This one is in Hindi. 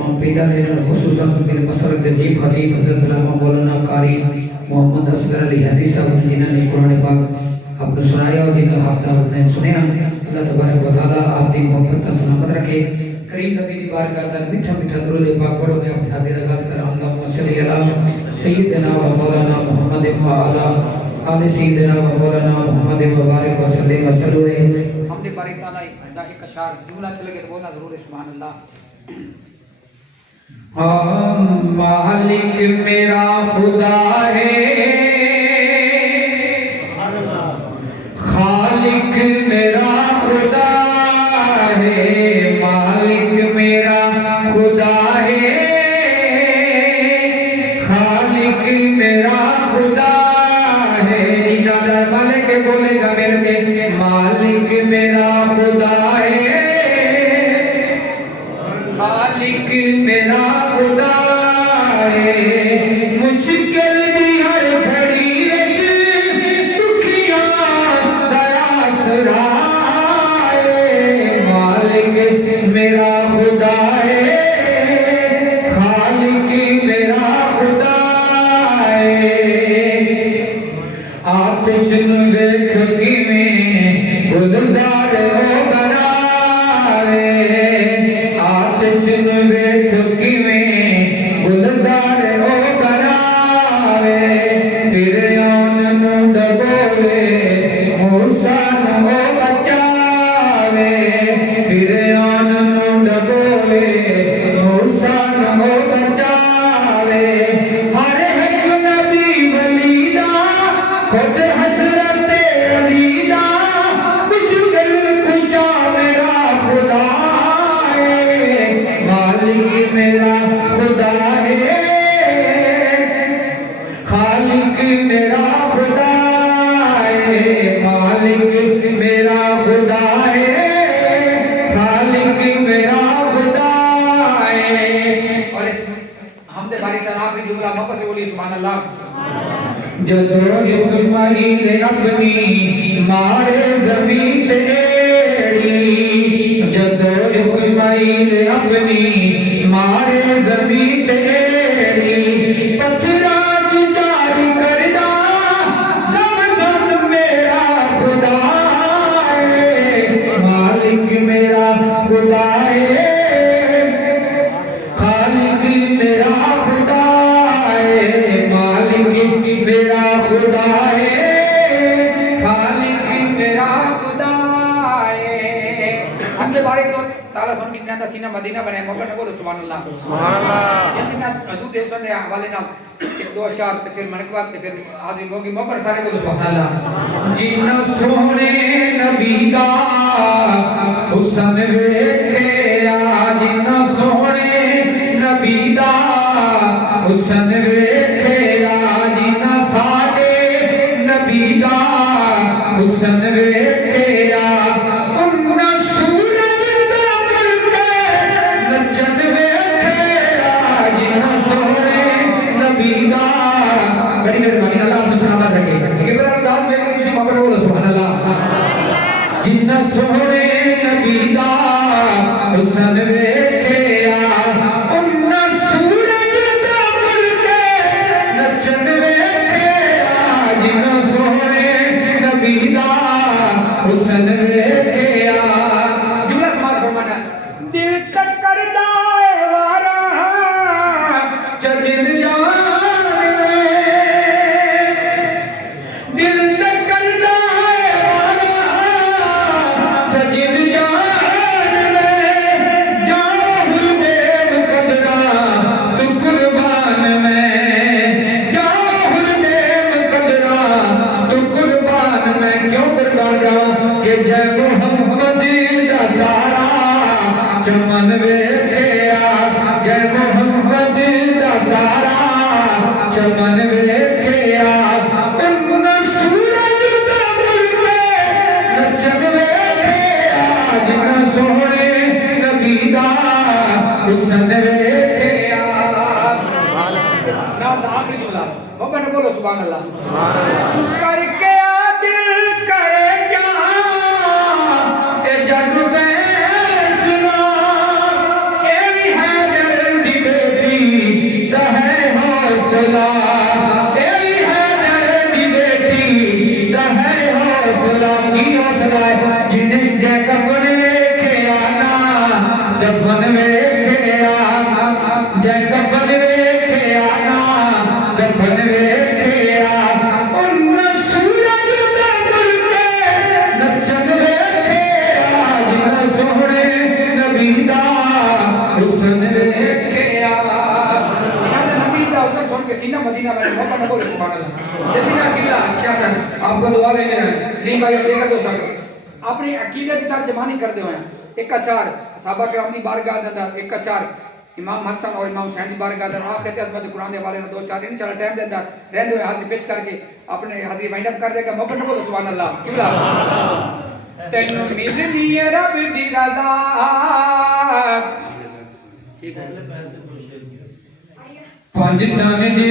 तमाम पिंडा ने खुसूसन मेरे मसरक जजीब खतीब हजरत अल्लामा मौलाना कारी मोहम्मद असगर अली हदी साहब जिन्होंने कुरान पाक आपने सुनाया और जिन्हें हाफिज़ आपने सुने अल्लाह तबारक व तआला आपकी मोहब्बत का सलामत रखे करीम नबी की बारगाह अंदर मीठा मीठा दुरूद पाक पढ़ो मैं अपने हाजिर आगाज कर अल्लाहुम्मा सल्ली अला सय्यिदना व मौलाना मुहम्मद व अला आले सय्यिदना व मौलाना मुहम्मद व बारिक व सल्लिम व सल्लम हमने बारिक ताला एक अशार जुमला चले गए तो बोलना जरूर है सुभान अल्लाह मालिक मेरा खुदा है खालिक मेरा खुदा है मालिक मेरा खुदा है खालिक मेरा खुदा है इनादा मालिक बोलेगा मिल के मालिक मेरा खुदा है खालिक मेरा खुदा है मुश्किल भी हर घड़ी विच दुखियां दया सराए मालिक मेरा खुदा है खालिक मेरा खुदा है आतिश नूं वेख किवें गुलजार हो बनावे आतिश नूं वेख किवें गुलजार हो बनावे फिरौन नूं दबोले मूसा नूं बचावे फिरौन नूं दबोले मूसा नूं बचावे हर एक नबी वली दा खुद हजरत अली दा मुश्किल कुचा मेरा खुदा है मालिक मेरा खुदा है खालिक मेरा खुदा है मालिक मेरा खुदा है खालिक मेरा खुदा है और इस हमदे बारी तरह की जुमला वापस से बोलिए सुभान अल्लाह जदों इस्माइल अपनी मारे ज़मीन पे एड़ी जदों इस्माइल अपनी मारे ज़मीन पे एड़ी पत्थरां च जारी करदा ज़मज़म मेरा खुदा है मालिक मेरा खुदा है खालिक मेरा खुदा है मालिक मेरा खुदा है खालिक मेरा खुदा है हमने बारे तो ताला सुन कितना था सीना मदीना बनाए मौका न बोलो सुभान अल्लाह जल्दी ना अदू देव ने हवाले ना एक दो अशार ते फिर मनकबात ते फिर आदमी होगी मौका सारे बोलो सुभान अल्लाह जिन्ना सोहने नबी दा हुस्न वेखे जिन्ना सोहने नबी दा हुस्न वेखे जिन्ना साडे नबी दा हुस्न वेखे उन्ना सूरज दा मुड़के नचन वेखे जिन्ना सोहने नबी दा बड़ी मेहरबानी अल्लाह आपको सलामत रखे किबरा नु दाद मेरे को किसी मगर बोलो सुभान अल्लाह जिन्ना सोहने नबी दा हुस्न वेखे उन्ना सूरज दा मुड़के नचन वेखे जिन्ना सोहने नबी दा हुस्न वेखे जुमला समाज फरमाना दिल तक करदा है वारा चजिल जान में दिल तक करदा है वारा चजिल जान में जाओ हुरदेव कदरा तू कुर्बान में जाओ हुरदेव कदरा तू कुर्बान में क्यों कुर्बान जाऊं कि जय मोहम्मद दा सारा चमन वेखिया जय मोहम्मद दा सारा चमन वेखिया उन्ना सूरज दा मुड़के नचन वेखिया जिन्ना सोहने नबी दा हुस्न वेखिया ना आखिरी जुमला मौका न बोलो सुभान अल्लाह करके आ दिल करे जा ए जग फैसला ए भी है दर कफन वेखिया जै कफन वेखिया ना दफन वेखिया उन सूरज ते मुड़ के नचन वेखिया जिन सोहणे नबी दा हुस्न वेखिया नबी दा हुस्न सुन के सीना मदीना में मौका न बोले सुभान अल्लाह जल्दी ना किबला अच्छा सर आपको दुआ लेने हैं जी भाई देखा तो सर अपनी अकीदत की तर्जमानी कर दे हैं एक अशार साहबा करम दी बारगाह दे अंदर एक अशार इमाम हसन और इमाम हुसैन दी बारगाह दे आखिर ते अजमत कुरान दे हवाले में दो शार इन सारा टाइम दे अंदर रहंदे हुए हाजिरी पेश करके अपने हाजिरी वाइंड अप कर देगा मौका न बोलो सुभान अल्लाह किबला तेनु मिलनी है रब दी रज़ा ठीक है पांच ताने दी